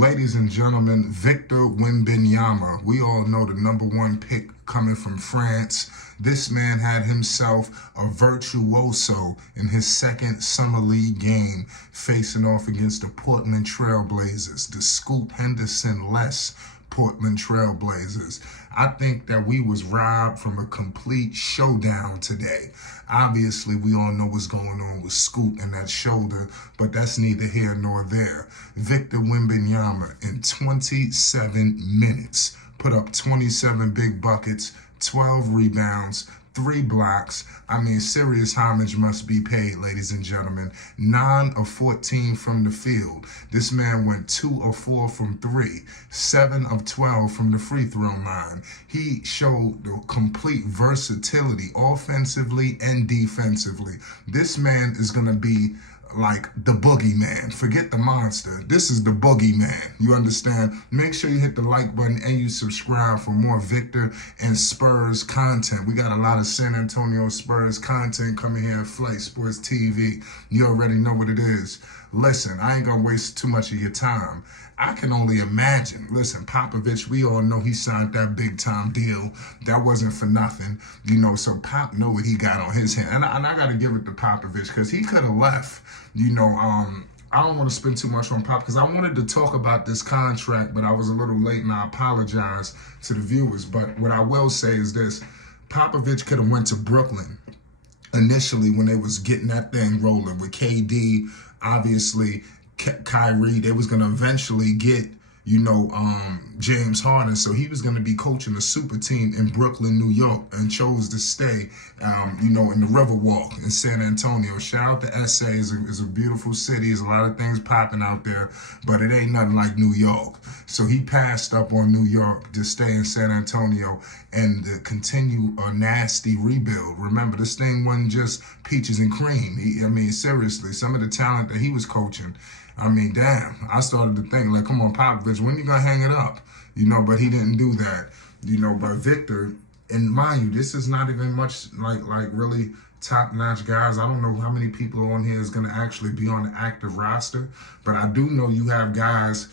Ladies and gentlemen, Victor Wembanyama. We all know the #1 pick coming from France. This man had himself a virtuoso in his second summer league game, facing off against the Portland Trail Blazers, the Scoot Henderson-less Portland Trail Blazers. I think that we was robbed from a complete showdown today. Obviously, we all know what's going on with Scoot and that shoulder, but that's neither here nor there. Victor Wembanyama, in 27 minutes, put up 27 big buckets, 12 rebounds, 3 blocks. I mean, serious homage must be paid, ladies and gentlemen. 9 of 14 from the field. This man went 2 of 4 from 3, 7 of 12 from the free throw line. He showed the complete versatility offensively and defensively. This man is going to be like the boogeyman. Forget the monster. This is the boogeyman. You understand? Make sure you hit the like button and you subscribe for more Victor and Spurs content. We got a lot of San Antonio Spurs content coming here at Flight Sports TV. You already know what it is. Listen, I ain't gonna waste too much of your time. I can only imagine. Listen, Popovich, we all know he signed that big time deal. That wasn't for nothing, so Pop know what he got on his hand. And I got to give it to Popovich because he could have left. I don't want to spend too much on Pop because I wanted to talk about this contract, but I was a little late and I apologize to the viewers. But what I will say is this: Popovich could have went to Brooklyn initially when they was getting that thing rolling with KD, obviously Kyrie. They was going to eventually get, James Harden. So he was going to be coaching a super team in Brooklyn, New York, and chose to stay, in the Riverwalk in San Antonio. Shout out to SA. It's a beautiful city. There's a lot of things popping out there, but it ain't nothing like New York. So he passed up on New York to stay in San Antonio and to continue a nasty rebuild. Remember, this thing wasn't just peaches and cream. Seriously, some of the talent that he was coaching, damn, I started to think, like, come on, Popovich, when you gonna hang it up? But he didn't do that. But Victor, and mind you, this is not even much like really top-notch guys. I don't know how many people on here is gonna actually be on the active roster, but I do know you have guys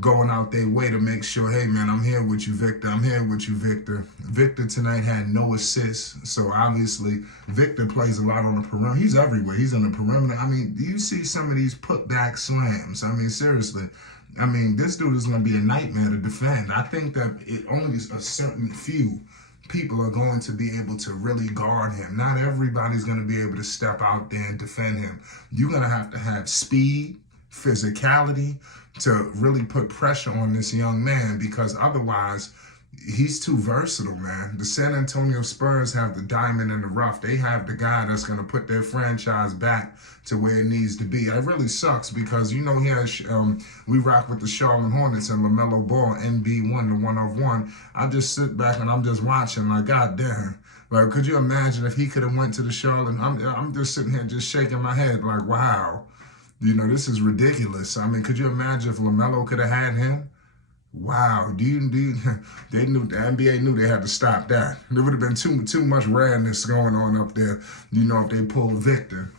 going out their way to make sure, hey, man, I'm here with you, Victor. I'm here with you, Victor. Victor tonight had no assists, so obviously Victor plays a lot on the perimeter. He's everywhere. He's on the perimeter. Do you see some of these putback slams? Seriously. This dude is going to be a nightmare to defend. I think that only a certain few people are going to be able to really guard him. Not everybody's going to be able to step out there and defend him. You're going to have speed, physicality to really put pressure on this young man, because otherwise he's too versatile, man. The San Antonio Spurs have the diamond in the rough. They have the guy that's going to put their franchise back to where it needs to be. It really sucks because, here we rock with the Charlotte Hornets and LaMelo Ball, NB1, the 1 of 1. I just sit back and I'm just watching like, God damn. Like, could you imagine if he could have went to the Charlotte? I'm just sitting here just shaking my head like, wow. This is ridiculous. Could you imagine if LaMelo could have had him? Wow. They knew, the NBA knew they had to stop that. There would have been too much radness going on up there. If they pulled Victor,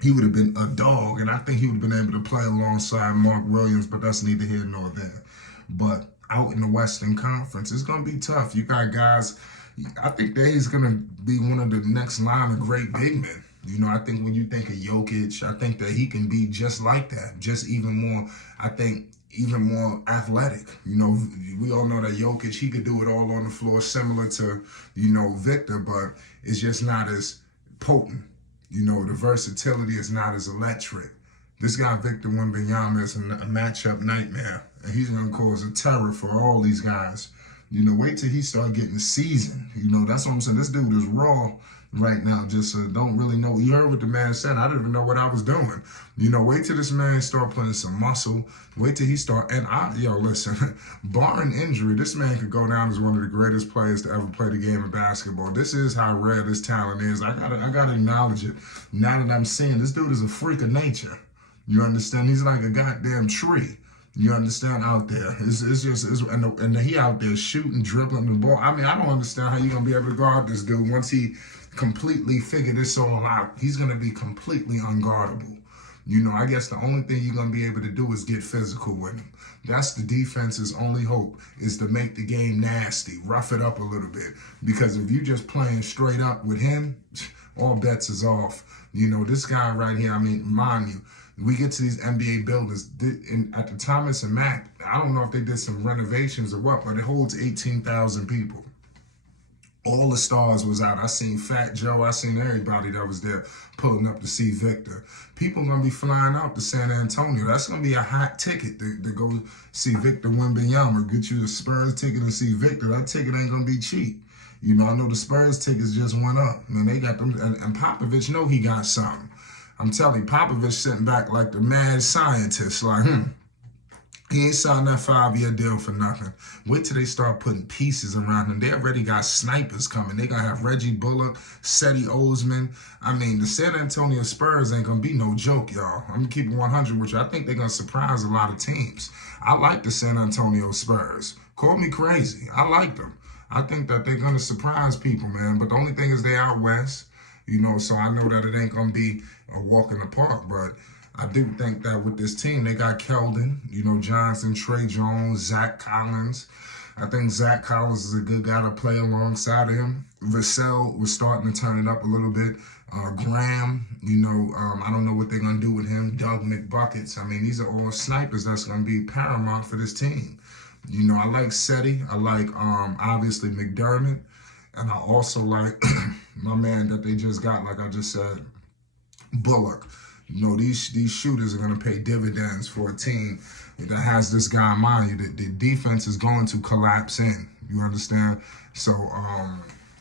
he would have been a dog, and I think he would have been able to play alongside Mark Williams, but that's neither here nor there. But out in the Western Conference, it's going to be tough. You got guys, I think that he's going to be one of the next line of great big men. I think when you think of Jokic, I think that he can be just like that, just even more, even more athletic. We all know that Jokic, he could do it all on the floor, similar to, Victor, but it's just not as potent. The versatility is not as electric. This guy, Victor Wembanyama, is a matchup nightmare, and he's going to cause a terror for all these guys. Wait till he start getting seasoned. That's what I'm saying. This dude is raw right now, just don't really know. You heard what the man said. I didn't even know what I was doing. Wait till this man start putting some muscle. Wait till he start. And listen, barring injury, this man could go down as one of the greatest players to ever play the game of basketball. This is how rare this talent is. I gotta acknowledge it. Now that I'm seeing this dude is a freak of nature. You understand? He's like a goddamn tree. You understand, out there. And he out there shooting, dribbling the ball. I don't understand how you're going to be able to guard this dude once he completely figure this all out. He's going to be completely unguardable. You know, I guess the only thing you're going to be able to do is get physical with him. That's the defense's only hope, is to make the game nasty, rough it up a little bit. Because if you just playing straight up with him, all bets is off. You know, this guy right here, I mean, mind you, we get to these NBA buildings. At the Thomas and Mack, I don't know if they did some renovations or what, but it holds 18,000 people. All the stars was out. I seen Fat Joe. I seen everybody that was there pulling up to see Victor. People going to be flying out to San Antonio. That's going to be a hot ticket to go see Victor Wembanyama. Get you the Spurs ticket and see Victor. That ticket ain't going to be cheap. You know, I know the Spurs tickets just went up. Man, they got them. And Popovich know he got something. I'm telling you, Popovich sitting back like the mad scientist. Like, he ain't signed that 5-year deal for nothing. Wait till they start putting pieces around him. They already got snipers coming. They got to have Reggie Bullock, Cedi Osman. I mean, the San Antonio Spurs ain't going to be no joke, y'all. I'm going to keep it 100 with you. I think they're going to surprise a lot of teams. I like the San Antonio Spurs. Call me crazy. I like them. I think that they're going to surprise people, man. But the only thing is they're out west, you know, so I know that it ain't going to be a walk in the park, but I do think that with this team, they got Keldon, you know, Johnson, Trey Jones, Zach Collins. I think Zach Collins is a good guy to play alongside of him. Vassell was starting to turn it up a little bit. Graham, you know, I don't know what they're going to do with him. Doug McBuckets. I mean, these are all snipers that's going to be paramount for this team. You know, I like Cedi. I like, obviously, McDermott. And I also like my man that they just got, like I just said, Bullock. You know, these shooters are going to pay dividends for a team that has this guy in mind. The defense is going to collapse in. You understand? So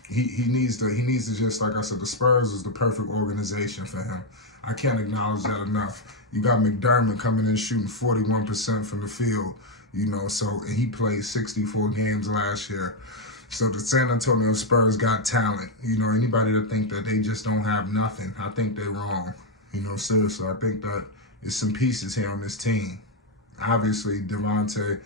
he needs to just, like I said, the Spurs is the perfect organization for him. I can't acknowledge that enough. You got McDermott coming in shooting 41% from the field. You know, so he played 64 games last year. So the San Antonio Spurs got talent. You know, anybody that think that they just don't have nothing, I think they're wrong. You know, seriously, I think that there's some pieces here on this team. Obviously, Devontae,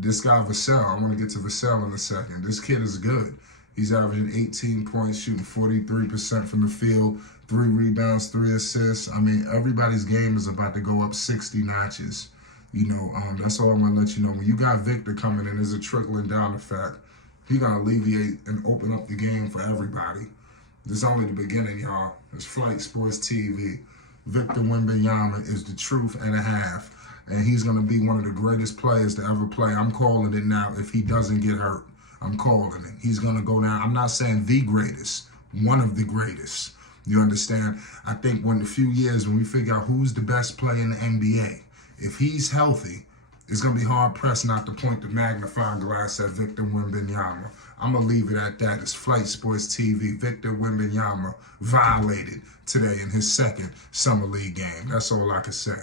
this guy Vassell, I want to get to Vassell in a second. This kid is good. He's averaging 18 points, shooting 43% from the field, 3 rebounds, 3 assists. I mean, everybody's game is about to go up 60 notches. You know, that's all I'm going to let you know. When you got Victor coming in, there's a trickling down effect. He's going to alleviate and open up the game for everybody. This is only the beginning, y'all. It's Flight Sports TV. Victor Wembanyama is the truth and a half. And he's going to be one of the greatest players to ever play. I'm calling it now if he doesn't get hurt. I'm calling it. He's going to go down. I'm not saying the greatest. One of the greatest. You understand? I think when a few years, when we figure out who's the best player in the NBA, if he's healthy, it's going to be hard-pressed not to point the magnifying glass at Victor Wembanyama. I'm going to leave it at that. It's Flight Sports TV. Victor Wembanyama violated today in his second Summer League game. That's all I can say.